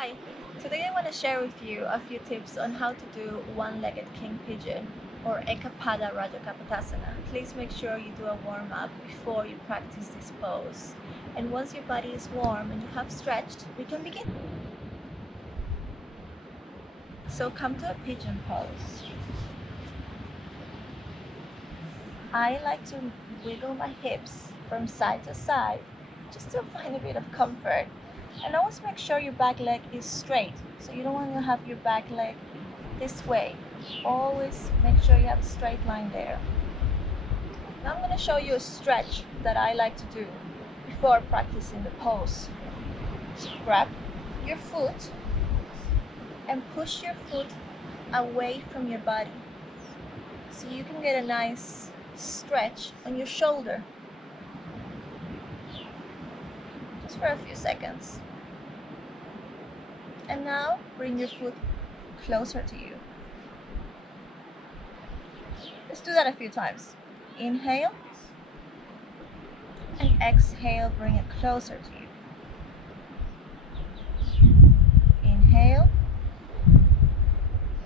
Hi, today I want to share with you a few tips on how to do one-legged king pigeon or Eka Pada Rajakapotasana. Please make sure you do a warm-up before you practice this pose. And once your body is warm and you have stretched, we can begin. So come to a pigeon pose. I like to wiggle my hips from side to side just to find a bit of comfort. And always make sure your back leg is straight. So you don't want to have your back leg this way. Always make sure you have a straight line there. Now I'm going to show you a stretch that I like to do before practicing the pose. So grab your foot and push your foot away from your body so you can get a nice stretch on your shoulder. Just for a few seconds. And now bring your foot closer to you. Let's do that a few times. Inhale and exhale, bring it closer to you. Inhale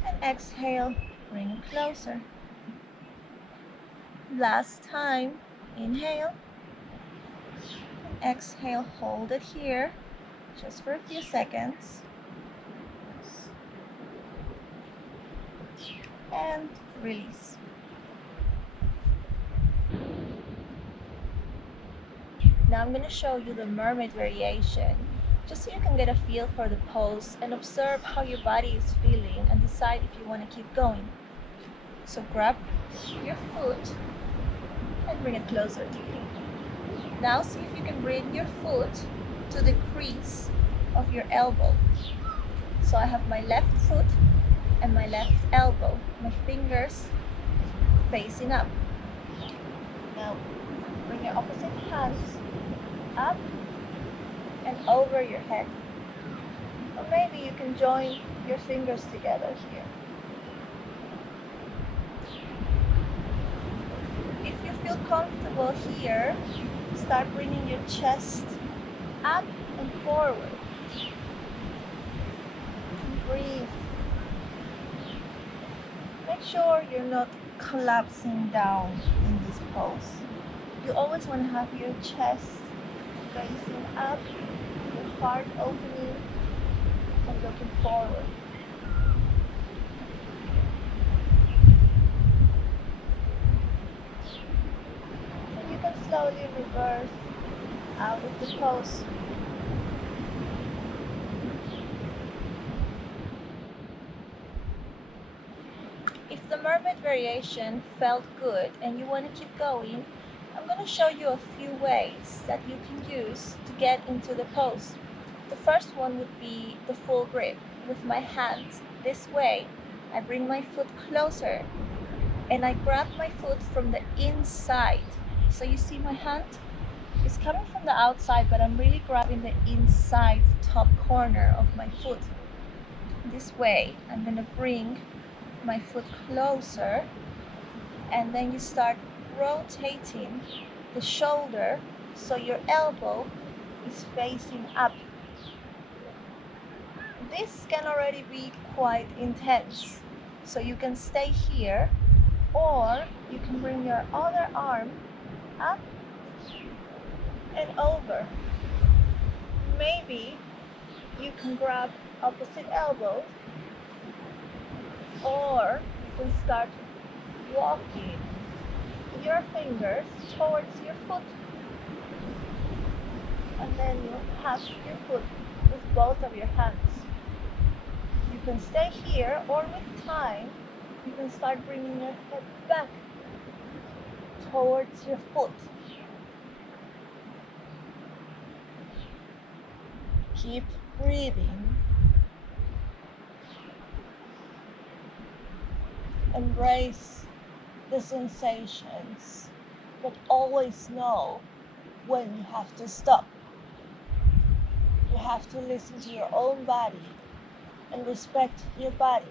and exhale, bring it closer. Last time, inhale and exhale, hold it here just for a few seconds. And release. Now I'm going to show you the mermaid variation, just so you can get a feel for the pose and observe how your body is feeling and decide if you want to keep going. So grab your foot and bring it closer to you. Now see if you can bring your foot to the crease of your elbow. So I have my left foot and my left elbow, my fingers facing up. Now bring your opposite hands up and over your head. Or maybe you can join your fingers together here. If you feel comfortable here, start bringing your chest up and forward. Breathe. Make sure you're not collapsing down in this pose. You always want to have your chest facing up, your heart opening and looking forward. And you can slowly reverse out of the pose. If the mermaid variation felt good and you want to keep going, I'm going to show you a few ways that you can use to get into the pose. The first one would be the full grip. With my hands this way, I bring my foot closer and I grab my foot from the inside. So you see my hand is coming from the outside, but I'm really grabbing the inside top corner of my foot. This way, I'm going to bring my foot closer, and then you start rotating the shoulder so your elbow is facing up. This can already be quite intense, so you can stay here, or you can bring your other arm up and over. Maybe you can grab opposite elbow, or you can start walking your fingers towards your foot, and then you touch your foot with both of your hands. You can stay here, or with time you can start bringing your head back towards your foot. Keep breathing. Embrace the sensations, but always know when you have to stop. You have to listen to your own body and respect your body.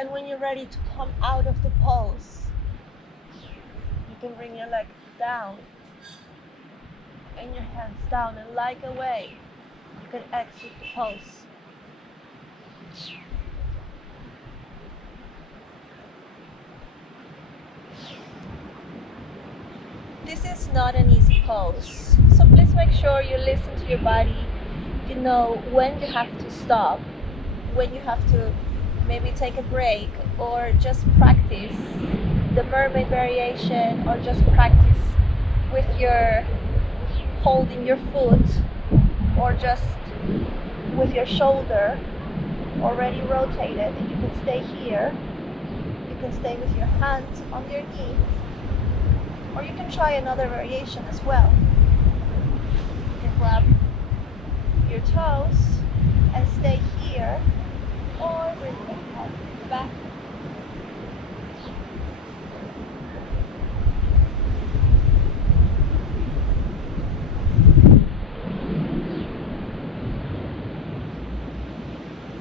And when you're ready to come out of the pose, you can bring your leg down and your hands down, and like a wave, you can exit the pose. This is not an easy pose, so please make sure you listen to your body. You know when you have to stop, when you have to maybe take a break, or just practice the mermaid variation, or just practice with your holding your foot, or just with your shoulder already rotated, and you can stay here. You can stay with your hands on your knee, or you can try another variation as well. You can grab your toes and stay here, or bring your head back.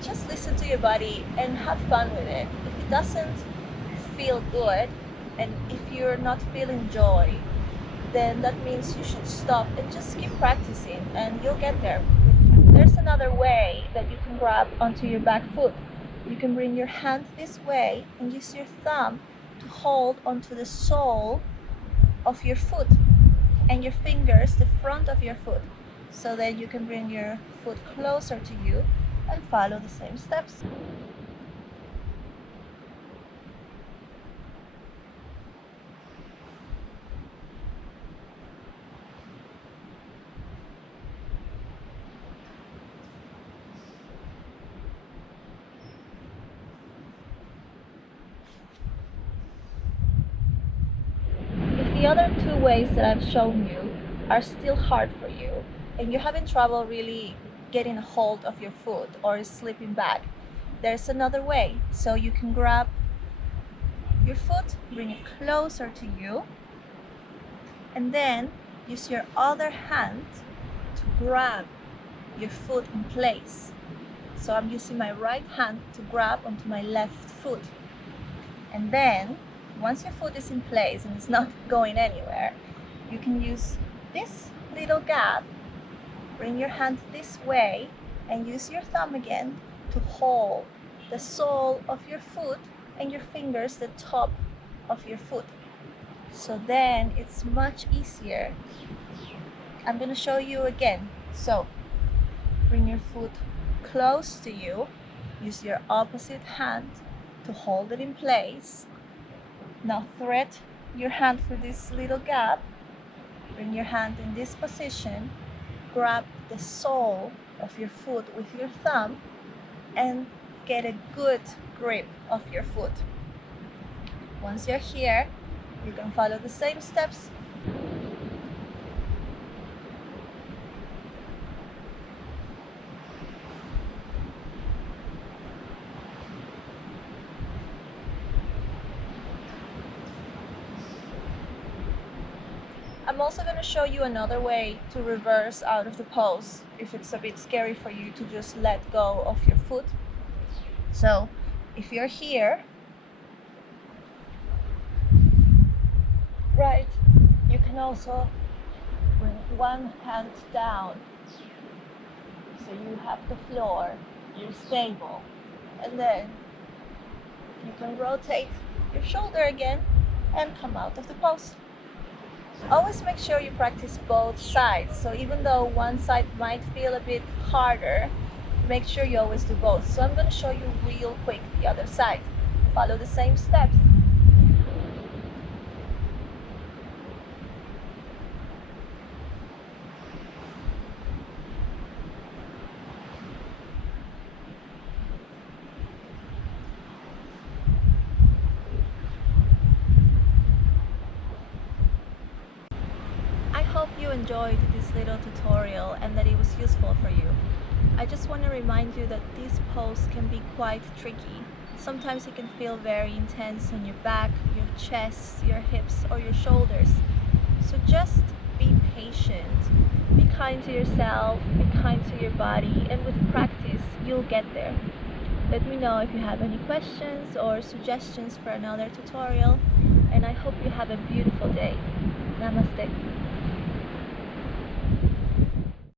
Just listen to your body and have fun with it. If it doesn't feel good, and if you're not feeling joy, then that means you should stop and just keep practicing, and you'll get there. There's another way that you can grab onto your back foot. You can bring your hand this way and use your thumb to hold onto the sole of your foot, and your fingers the front of your foot, so that you can bring your foot closer to you and follow the same steps. The other two ways that I've shown you are still hard for you, and you're having trouble really getting a hold of your foot or slipping back, there's another way. So you can grab your foot, bring it closer to you, and then use your other hand to grab your foot in place. So I'm using my right hand to grab onto my left foot, and then once your foot is in place and it's not going anywhere, you can use this little gap, bring your hand this way, and use your thumb again to hold the sole of your foot and your fingers the top of your foot. So then it's much easier. I'm going to show you again. So bring your foot close to you, use your opposite hand to hold it in place. Now thread your hand through this little gap, bring your hand in this position, grab the sole of your foot with your thumb, and get a good grip of your foot. Once you're here, you can follow the same steps. I'm also going to show you another way to reverse out of the pose if it's a bit scary for you to just let go of your foot. So if you're here, right, you can also bring one hand down so you have the floor, you're stable, and then you can rotate your shoulder again and come out of the pose. Always make sure you practice both sides. So even though one side might feel a bit harder, make sure you always do both. So I'm going to show you real quick the other side. Follow the same steps. I hope you enjoyed this little tutorial and that it was useful for you. I just want to remind you that this pose can be quite tricky. Sometimes it can feel very intense on your back, your chest, your hips, or your shoulders. So just be patient, be kind to yourself, be kind to your body, and with practice, you'll get there. Let me know if you have any questions or suggestions for another tutorial, and I hope you have a beautiful day. Namaste.